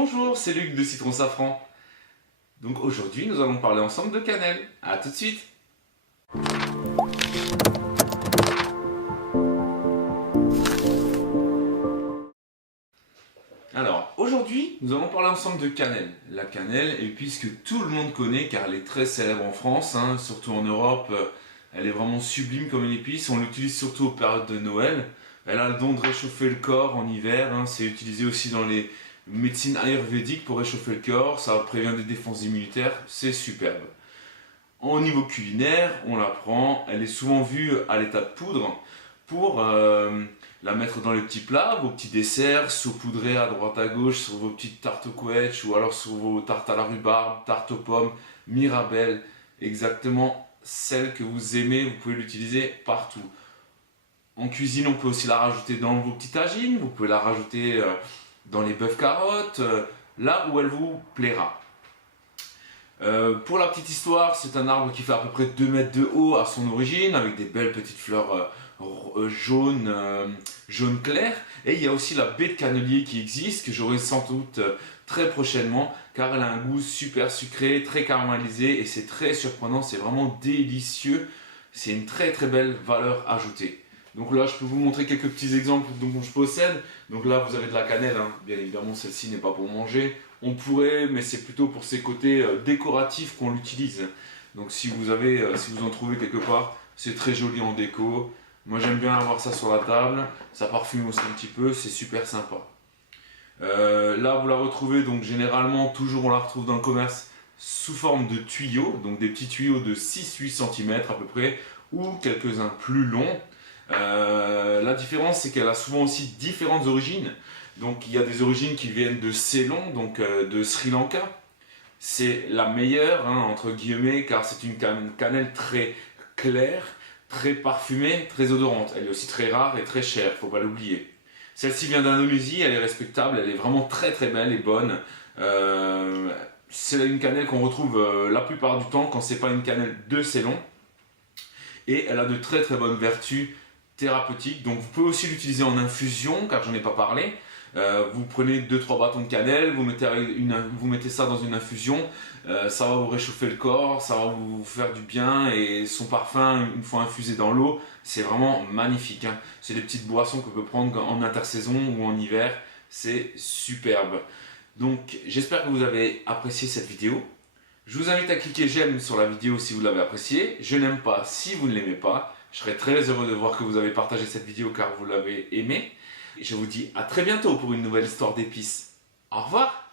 Bonjour, c'est Luc de Citron Safran. Donc aujourd'hui, nous allons parler ensemble de cannelle. A tout de suite. Alors, aujourd'hui, nous allons parler ensemble de cannelle. La cannelle, et puisque tout le monde connaît, car elle est très célèbre en France, surtout en Europe, elle est vraiment sublime comme une épice. On l'utilise surtout aux périodes de Noël. Elle a le don de réchauffer le corps en hiver. C'est utilisé aussi dans les médecines ayurvédiques pour réchauffer le corps. Ça prévient des défenses immunitaires. C'est superbe. Au niveau culinaire, on la prend. Elle est souvent vue à l'état de poudre pour la mettre dans les petits plats, vos petits desserts, saupoudrer à droite à gauche sur vos petites tartes au quetch ou alors sur vos tartes à la rhubarbe, tartes aux pommes, mirabelle, exactement celle que vous aimez, vous pouvez l'utiliser partout. En cuisine, on peut aussi la rajouter dans vos petits tagines, vous pouvez la rajouter dans les bœufs carottes, là où elle vous plaira. Pour la petite histoire, c'est un arbre qui fait à peu près 2 mètres de haut à son origine, avec des belles petites fleurs jaune clair. Et il y a aussi la baie de cannelier qui existe, que j'aurai sans doute très prochainement, car elle a un goût super sucré, très caramélisé, et c'est très surprenant, c'est vraiment délicieux. C'est une très très belle valeur ajoutée. Donc là, je peux vous montrer quelques petits exemples dont je possède. Donc là, vous avez de la cannelle, bien évidemment, celle-ci n'est pas pour manger. On pourrait, mais c'est plutôt pour ses côtés décoratifs qu'on l'utilise. Donc si vous en trouvez quelque part, c'est très joli en déco. Moi j'aime bien avoir ça sur la table, ça parfume aussi un petit peu, c'est super sympa. Là vous la retrouvez, donc généralement, toujours on la retrouve dans le commerce sous forme de tuyaux, donc des petits tuyaux de 6-8 cm à peu près, ou quelques-uns plus longs. La différence, c'est qu'elle a souvent aussi différentes origines. Donc il y a des origines qui viennent de Ceylan, donc de Sri Lanka. C'est la meilleure, entre guillemets, car c'est une cannelle très claire, très parfumée, très odorante. Elle est aussi très rare et très chère, faut pas l'oublier. Celle-ci vient d'Indonésie, elle est respectable, elle est vraiment très très belle et bonne. C'est une cannelle qu'on retrouve la plupart du temps quand c'est pas une cannelle de Ceylan. Et elle a de très très bonnes vertus thérapeutiques. Donc vous pouvez aussi l'utiliser en infusion, car j'en ai pas parlé. Vous prenez 2-3 bâtons de cannelle, vous mettez ça dans une infusion, ça va vous réchauffer le corps, ça va vous faire du bien, et son parfum, une fois infusé dans l'eau, c'est vraiment magnifique. C'est des petites boissons qu'on peut prendre en intersaison ou en hiver, c'est superbe. Donc j'espère que vous avez apprécié cette vidéo. Je vous invite à cliquer j'aime sur la vidéo si vous l'avez appréciée, je n'aime pas si vous ne l'aimez pas. Je serai très heureux de voir que vous avez partagé cette vidéo car vous l'avez aimée. Et je vous dis à très bientôt pour une nouvelle histoire d'épices. Au revoir!